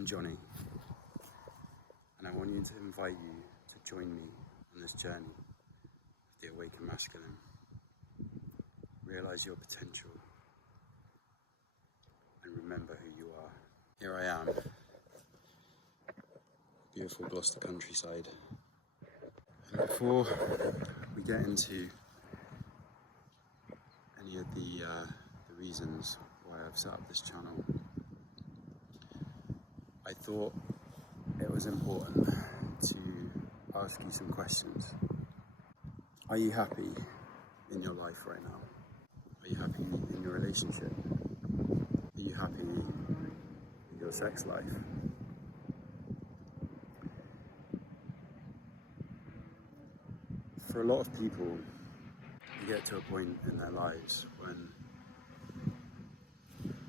I'm Johnny, and I want to invite you to join me on this journey of the awakened masculine. Realize your potential and remember who you are. Here I am, beautiful Gloucester countryside. And before we get into any of the reasons why I've set up this channel, I thought it was important to ask you some questions. Are you happy in your life right now? Are you happy in your relationship? Are you happy in your sex life? For a lot of people, you get to a point in their lives when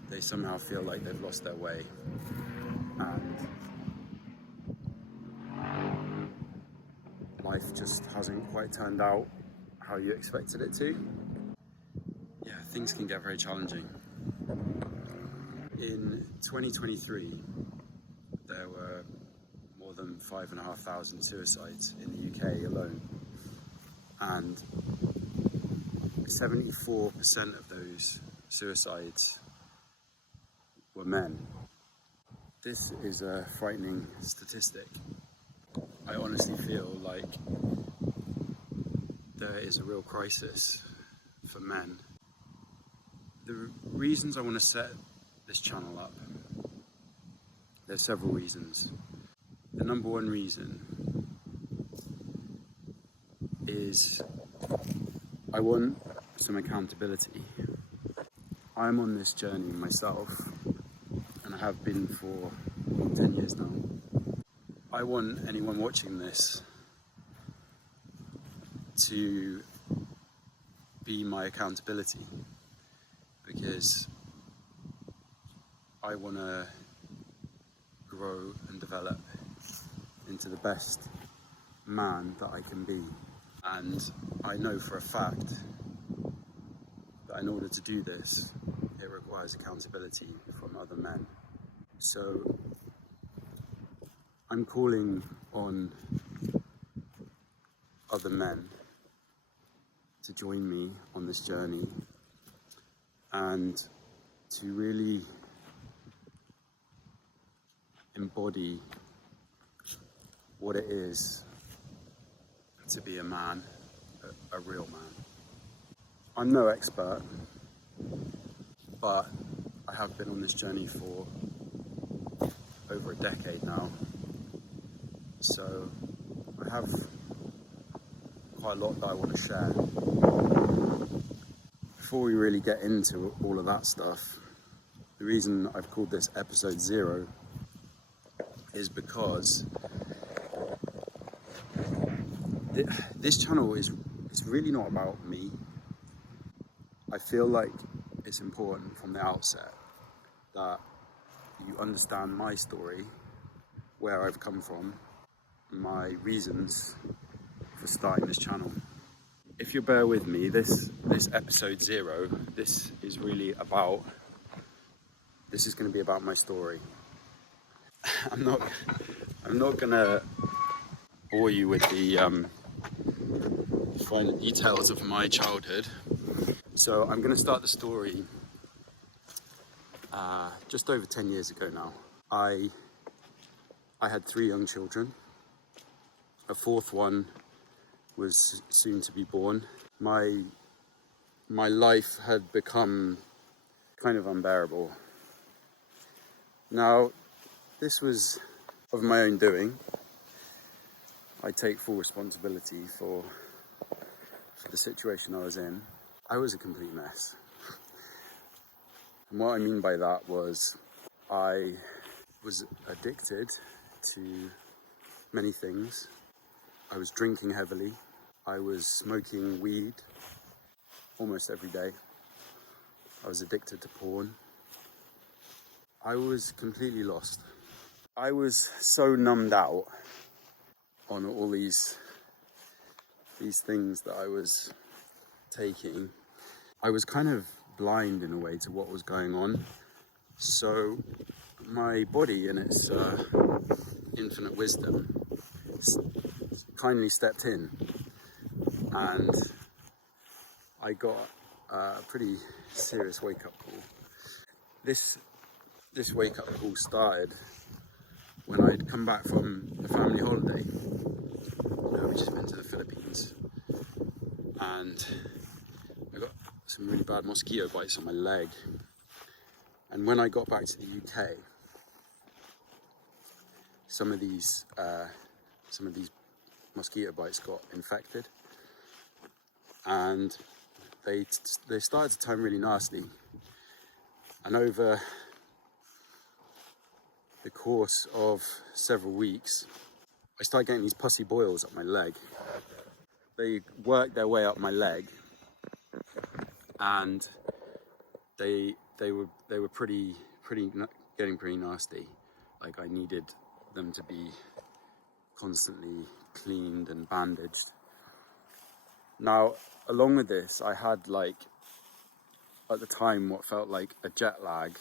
they somehow feel like they've lost their way, and life just hasn't quite turned out how you expected it to. Yeah, things can get very challenging. In 2023, there were more than 5,500 suicides in the UK alone, and 74% of those suicides were men. This is a frightening statistic. I honestly feel like there is a real crisis for men. The reasons I want to set this channel up, there's several reasons. The number one reason is I want some accountability. I'm on this journey myself, and I have been for 10 years now. I want anyone watching this to be my accountability, because I want to grow and develop into the best man that I can be. And I know for a fact that in order to do this, it requires accountability from other men. So I'm calling on other men to join me on this journey and to really embody what it is to be a man, a real man. I'm no expert, but I have been on this journey for over a decade now, so I have quite a lot that I want to share. Before we really get into all of that stuff, the reason I've called this episode 0 is because this channel is really not about me. I feel like it's important from the outset that you understand my story, where I've come from, my reasons for starting this channel. If you bear with me, this episode 0, this is going to be about my story. I'm not gonna bore you with the finer details of my childhood. So I'm gonna start the story just over 10 years ago now. I had 3 young children. A 4th one was soon to be born. My life had become kind of unbearable. Now, this was of my own doing. I take full responsibility for the situation I was in. I was a complete mess. And what I mean by that was I was addicted to many things. I was drinking heavily. I was smoking weed almost every day. I was addicted to porn. I was completely lost. I was so numbed out on all these things that I was taking. I was kind of blind in a way to what was going on. So my body in its infinite wisdom kindly stepped in, and I got a pretty serious wake-up call. This wake-up call started when I'd come back from a family holiday. We just been to the Philippines, and I got some really bad mosquito bites on my leg. And when I got back to the UK, some of these mosquito bites got infected, and they started to turn really nasty. And over the course of several weeks, I started getting these pussy boils up my leg. They worked their way up my leg, and they were pretty getting pretty nasty. Like, I needed them to be constantly cleaned and bandaged. Now, along with this, I had, like, at the time, what felt like a jet lag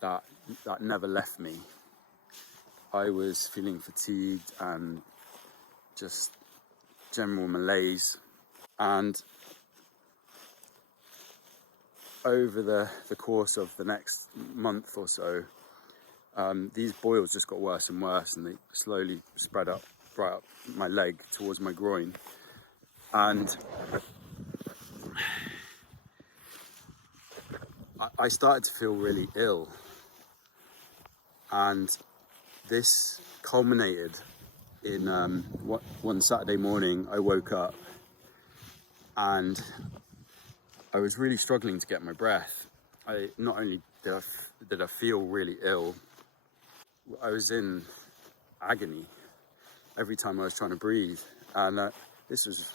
that never left me. I was feeling fatigued and just general malaise. And over the course of the next month or so, these boils just got worse and worse, and they slowly spread up right up my leg towards my groin. And I started to feel really ill. And this culminated in one Saturday morning. I woke up and I was really struggling to get my breath. Not only did I feel really ill, I was in agony every time I was trying to breathe, and this was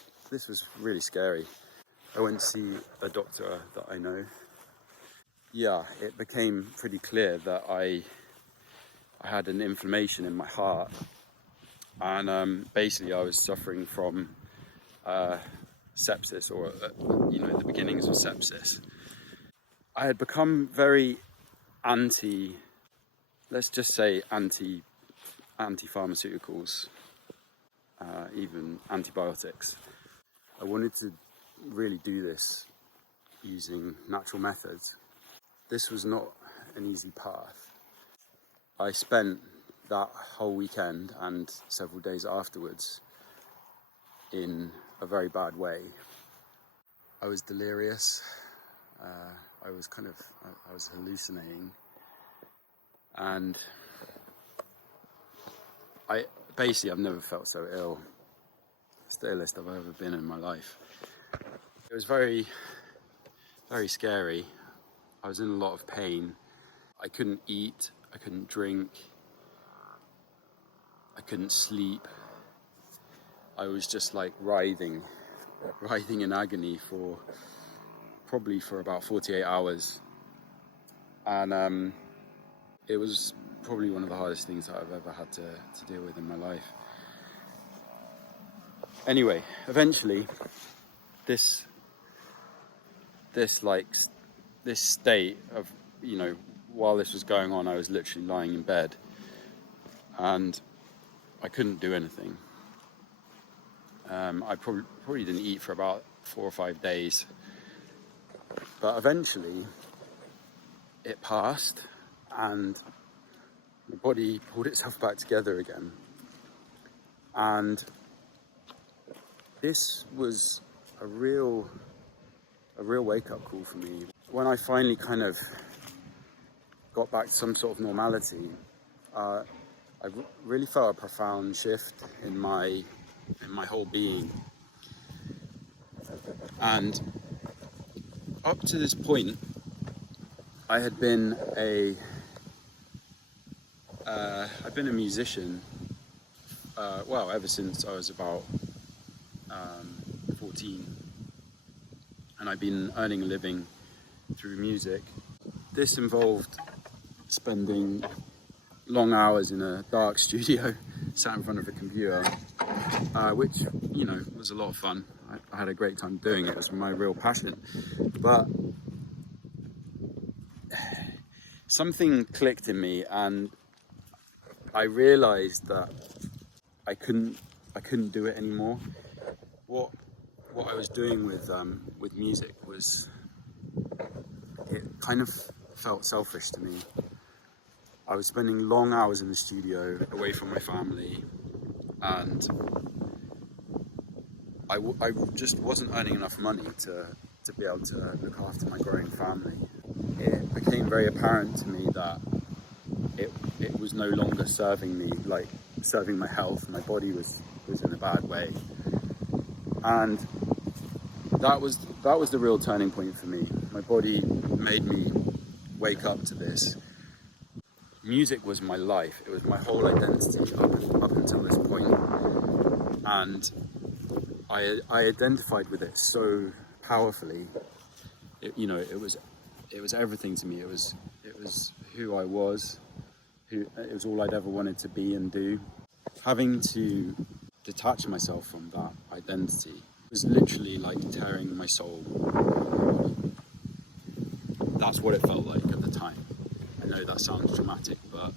really scary. I went to see a doctor that I know. Yeah, it became pretty clear that I had an inflammation in my heart, and basically I was suffering from sepsis, or the beginnings of sepsis. I had become very let's just say anti-pharmaceuticals, even antibiotics. I wanted to really do this using natural methods. This was not an easy path. I spent that whole weekend and several days afterwards in a very bad way. I was delirious. I was hallucinating, and I've never felt so ill. It's the illest I've ever been in my life. It was very, very scary. I was in a lot of pain. I couldn't eat, I couldn't drink, I couldn't sleep. I was just like writhing in agony for about 48 hours. And it was probably one of the hardest things that I've ever had to deal with in my life. Anyway, eventually, this state of, while this was going on, I was literally lying in bed and I couldn't do anything. I probably didn't eat for about 4 or 5 days, but eventually it passed and my body pulled itself back together again. And this was a real wake-up call for me. When I finally kind of got back to some sort of normality, I really felt a profound shift in my whole being. And up to this point, I had been I've been a musician, ever since I was about 14, and I've been earning a living through music. This involved spending long hours in a dark studio, sat in front of a computer, which, was a lot of fun. I had a great time doing it. It was my real passion. But something clicked in me, and I realized that I couldn't do it anymore. What I was doing with music was, it kind of felt selfish to me. I was spending long hours in the studio away from my family, and I just wasn't earning enough money to be able to look after my growing family. It became very apparent to me that it was no longer serving me, like serving my health. My body was in a bad way, and that was the real turning point for me. My body made me wake up to this. Music was my life. It was my whole identity up until this point, and I identified with it so powerfully. It was everything to me. It was who I was. It was all I'd ever wanted to be and do. Having to detach myself from that identity was literally like tearing my soul. That's what it felt like at the time. I know that sounds dramatic, but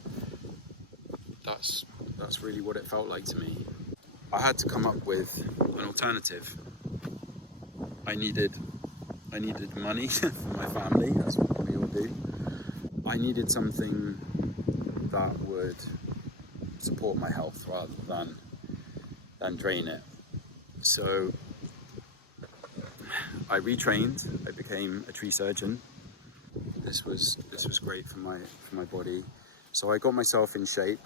that's really what it felt like to me. I had to come up with an alternative. I needed money for my family. That's what we all do. I needed something that would support my health rather than drain it. So I retrained. I became a tree surgeon. This was great for my body. So I got myself in shape,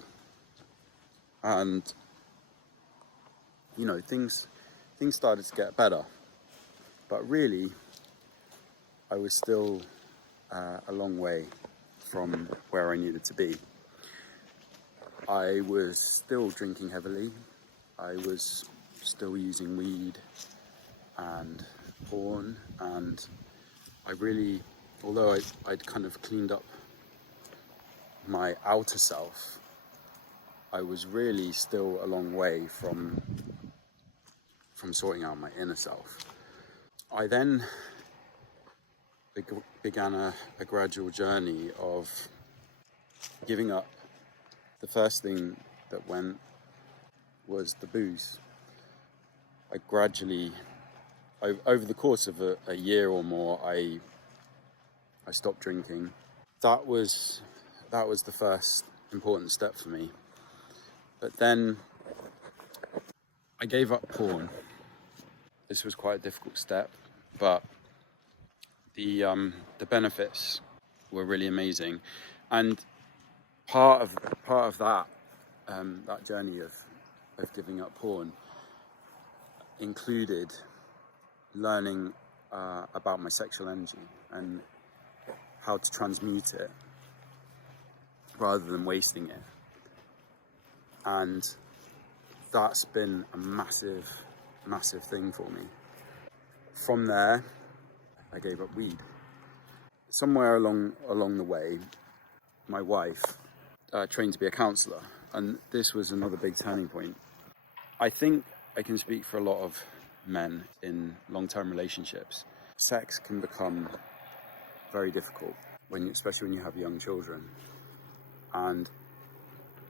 and things started to get better. But really, I was still a long way from where I needed to be. I was still drinking heavily. I was still using weed and porn, and I really, although I'd kind of cleaned up my outer self, I was really still a long way from sorting out my inner self. I then began a gradual journey of giving up. The first thing that went was the booze. I gradually, over the course of a year or more, I stopped drinking. That was the first important step for me. But then I gave up porn. This was quite a difficult step, but the benefits were really amazing, and part of that journey of giving up porn included learning about my sexual energy and how to transmute it rather than wasting it. And that's been a massive thing for me. From there, I gave up weed. Somewhere along the way, my wife trained to be a counsellor, and this was another big turning point. I think I can speak for a lot of men in long-term relationships. Sex can become very difficult, especially when you have young children. And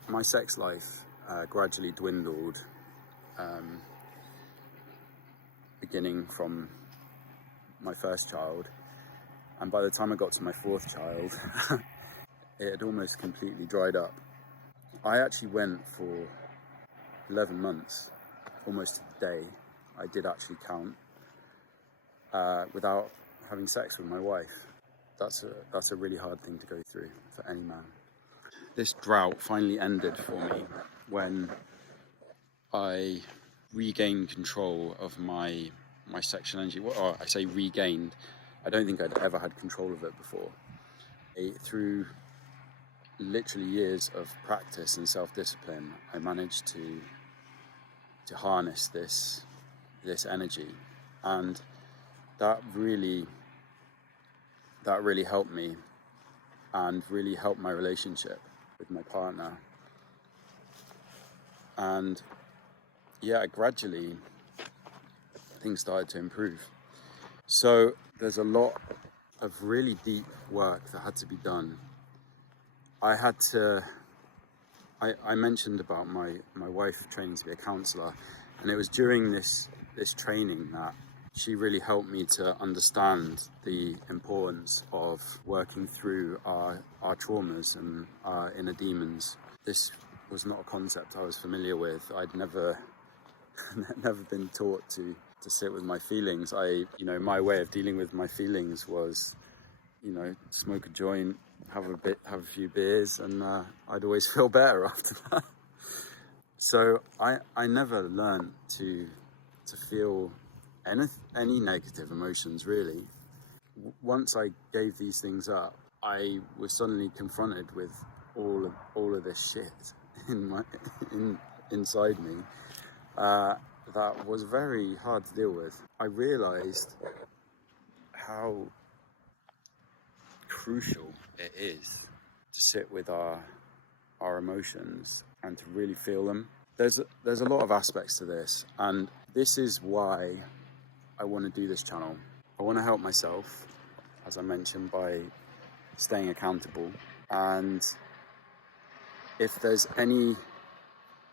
my sex life gradually dwindled, beginning from my first child, and by the time I got to my fourth child, it had almost completely dried up. I actually went for 11 months, almost to the day, I did actually count, without having sex with my wife. That's a really hard thing to go through for any man. This drought finally ended for me when I regained control of my sexual energy. Or I say regained. I don't think I'd ever had control of it before. Through literally years of practice and self-discipline, I managed to harness this energy, and that really helped me and really helped my relationship with my partner. And yeah, gradually things started to improve. So there's a lot of really deep work that had to be done I had to, I mentioned about my wife training to be a counsellor, and it was during this training that she really helped me to understand the importance of working through our traumas and our inner demons. This was not a concept I was familiar with. I'd never been taught to sit with my feelings. My way of dealing with my feelings was, smoke a joint, have a few beers, and I'd always feel better after that. So I never learned to feel any negative emotions, really. Once I gave these things up, I was suddenly confronted with all of this shit inside me that was very hard to deal with. I realized how crucial it is to sit with our emotions and to really feel them. There's a lot of aspects to this, and this is why I want to do this channel. I want to help myself, as I mentioned, by staying accountable. And if there's any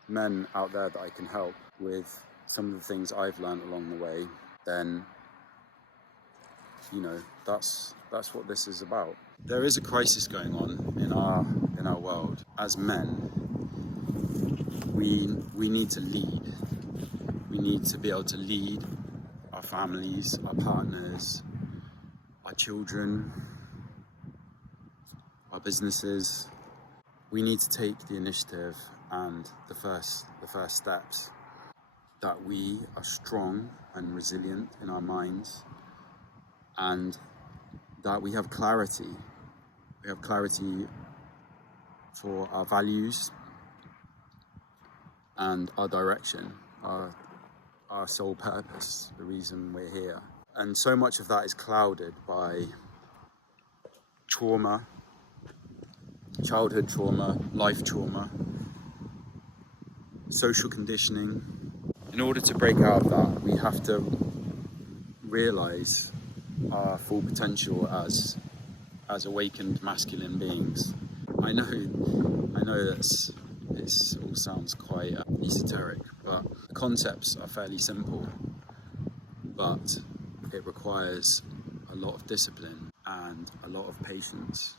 men out there that I can help with some of the things I've learned along the way, then that's what this is about. There is a crisis going on in our world. As men, we need to lead. We need to be able to lead our families, our partners, our children, our businesses. We need to take the initiative and the first steps. That we are strong and resilient in our minds, and that we have clarity. We have clarity for our values and our direction, our sole purpose, the reason we're here. And so much of that is clouded by trauma, childhood trauma, life trauma, social conditioning. In order to break out of that, we have to realize our full potential as awakened masculine beings. I know that it all sounds quite esoteric, but the concepts are fairly simple, but it requires a lot of discipline and a lot of patience,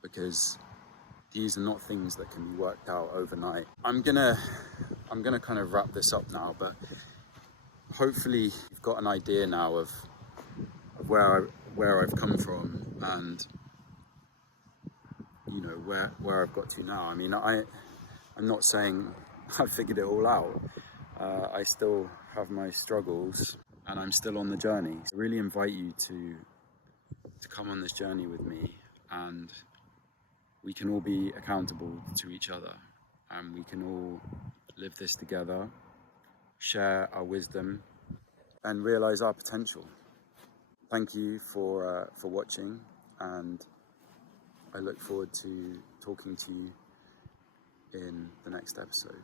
because these are not things that can be worked out overnight. I'm gonna kind of wrap this up now, but hopefully you've got an idea now of where I've come from and where I've got to now. I mean, I'm not saying I've figured it all out. I still have my struggles and I'm still on the journey. I really invite you to come on this journey with me, and we can all be accountable to each other, and we can all live this together, share our wisdom, and realize our potential. Thank you for watching, and I look forward to talking to you in the next episode.